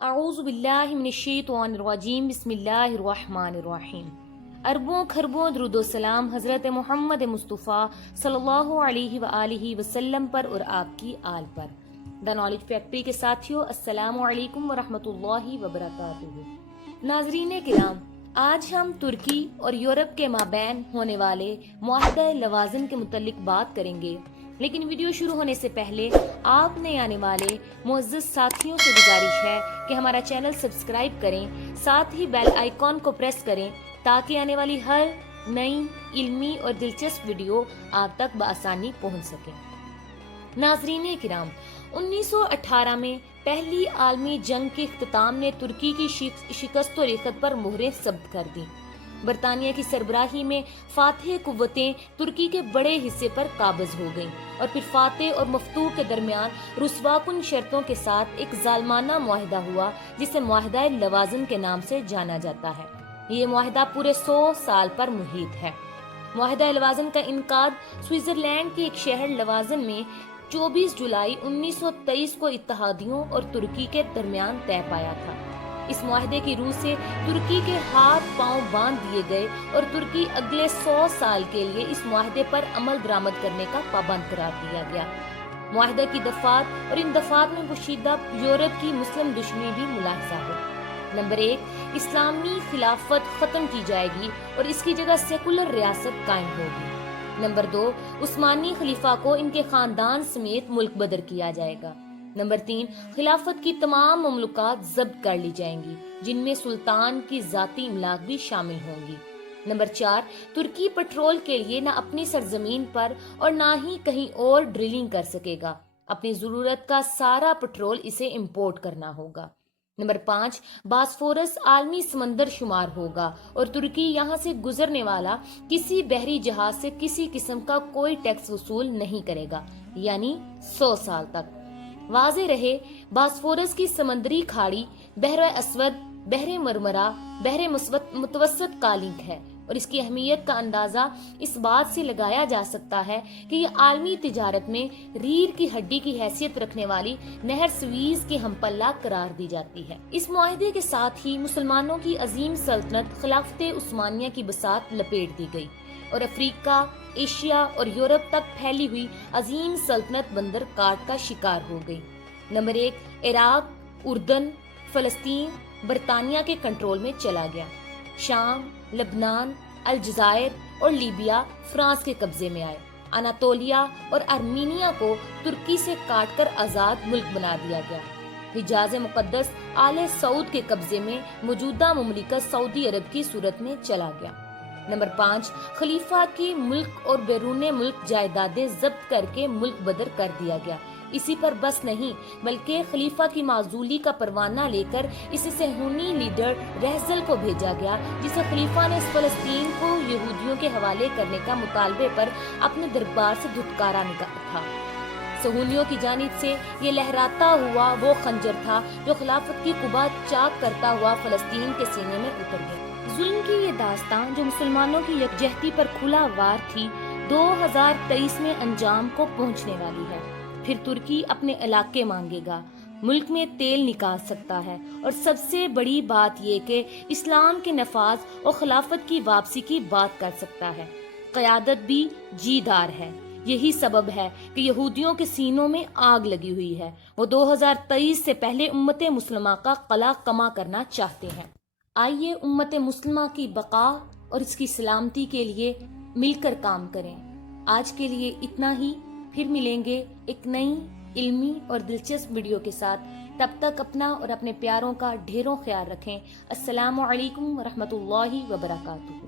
اعوذ باللہ من الشیطان الرجیم بسم اللہ الرحمن الرحیم۔ اربوں خربوں درود و سلام حضرت محمد مصطفیٰ صلی اللہ علیہ وآلہ وسلم پر اور آپ کی آل پر۔ دا نالج فیکٹری کے ساتھیوں، السلام علیکم ورحمۃ اللہ وبرکاتہ۔ ناظرین کرام، آج ہم ترکی اور یورپ کے مابین ہونے والے معاہدہ لوازم کے متعلق بات کریں گے، لیکن ویڈیو شروع ہونے سے پہلے آپ نے آنے والے معزز ساتھیوں سے گزارش ہے کہ ہمارا چینل سبسکرائب کریں، ساتھ ہی بیل آئیکن کو پریس کریں تاکہ آنے والی ہر نئی علمی اور دلچسپ ویڈیو آپ تک بآسانی پہنچ سکے۔ ناظرین کرام، 1918 میں پہلی عالمی جنگ کے اختتام نے ترکی کی شکست و ریخت پر مہریں ثبت کر دیں۔ برطانیہ کی سربراہی میں فاتح قوتیں ترکی کے بڑے حصے پر قابض ہو گئیں، اور پھر فاتح اور مفتوح کے درمیان رسواکن شرطوں کے ساتھ ایک ظالمانہ معاہدہ ہوا جسے معاہدہ لوازم کے نام سے جانا جاتا ہے۔ یہ معاہدہ پورے 100 سال پر محیط ہے۔ معاہدہ لوازم کا انعقاد سوئٹزرلینڈ کے ایک شہر لوازن میں 24 جولائی 1923 کو اتحادیوں اور ترکی کے درمیان طے پایا تھا۔ اس معاہدے کی روح سے ترکی کے ہاتھ پاؤں باندھ دیے گئے اور ترکی اگلے 100 سال کے لیے اس معاہدے پر عمل درآمد کرنے کا پابند قرار دیا گیا۔ معاہدے کی دفعات اور ان دفعات میں پوشیدہ یورپ کی مسلم دشمنی بھی ملاحظہ ہو۔ نمبر 1، اسلامی خلافت ختم کی جائے گی اور اس کی جگہ سیکولر ریاست قائم ہوگی۔ نمبر 2، عثمانی خلیفہ کو ان کے خاندان سمیت ملک بدر کیا جائے گا۔ نمبر 3، خلافت کی تمام مملکات ضبط کر لی جائیں گی، جن میں سلطان کی ذاتی املاک بھی شامل ہوں گی۔ نمبر 4، ترکی پٹرول کے لیے نہ اپنی سرزمین پر اور نہ ہی کہیں اور ڈرلنگ کر سکے گا، اپنی ضرورت کا سارا پٹرول اسے امپورٹ کرنا ہوگا۔ نمبر 5، باسفورس عالمی سمندر شمار ہوگا اور ترکی یہاں سے گزرنے والا کسی بحری جہاز سے کسی قسم کا کوئی ٹیکس وصول نہیں کرے گا، یعنی 100 سال تک۔ واضح رہے، باسفورس کی سمندری کھاڑی بحر اسود، بحر مرمرا، بحر متوسط کا لنک ہے، اور اس کی اہمیت کا اندازہ اس بات سے لگایا جا سکتا ہے کہ یہ عالمی تجارت میں ریڑھ کی ہڈی کی حیثیت رکھنے والی نہر سویز کے ہم پلہ قرار دی جاتی ہے۔ اس معاہدے کے ساتھ ہی مسلمانوں کی عظیم سلطنت خلافت عثمانیہ کی بساط لپیٹ دی گئی، اور افریقہ، ایشیا اور یورپ تک پھیلی ہوئی عظیم سلطنت بندر کاٹ کا شکار ہو گئی۔ نمبر 1، عراق، اردن، فلسطین برطانیہ کے کنٹرول میں چلا گیا۔ شام، لبنان، الجزائر اور لیبیا فرانس کے قبضے میں آئے۔ اناطولیہ اور ارمینیا کو ترکی سے کاٹ کر آزاد ملک بنا دیا گیا۔ حجاز مقدس آل سعود کے قبضے میں موجودہ مملکت سعودی عرب کی صورت میں چلا گیا۔ نمبر 5، خلیفہ کی ملک اور بیرون ملک جائیدادیں ضبط کر کے ملک بدر کر دیا گیا۔ اسی پر بس نہیں، بلکہ خلیفہ کی معزولی کا پروانہ لے کر اسے صہیونی لیڈر رہزل کو بھیجا گیا، جسے خلیفہ نے اس فلسطین کو یہودیوں کے حوالے کرنے کا مطالبے پر اپنے دربار سے دھتکارا نکالا تھا۔ صہیونیوں کی جانب سے یہ لہراتا ہوا وہ خنجر تھا جو خلافت کی قبا چاک کرتا ہوا فلسطین کے سینے میں اتر گیا۔ ظلم کی یہ داستان جو مسلمانوں کی یکجہتی پر کھلا وار تھی، 2023 میں انجام کو پہنچنے والی ہے۔ پھر ترکی اپنے علاقے مانگے گا، ملک میں تیل نکال سکتا ہے، اور سب سے بڑی بات یہ کہ اسلام کے نفاذ اور خلافت کی واپسی کی بات کر سکتا ہے۔ قیادت بھی جی دار ہے۔ یہی سبب ہے کہ یہودیوں کے سینوں میں آگ لگی ہوئی ہے۔ وہ 2023 سے پہلے امت مسلمہ کا قلع کما کرنا چاہتے ہیں۔ آئیے امت مسلمہ کی بقا اور اس کی سلامتی کے لیے مل کر کام کریں۔ آج کے لیے اتنا ہی، پھر ملیں گے ایک نئی علمی اور دلچسپ ویڈیو کے ساتھ۔ تب تک اپنا اور اپنے پیاروں کا ڈھیروں خیال رکھیں۔ السلام علیکم ورحمۃ اللہ وبرکاتہ۔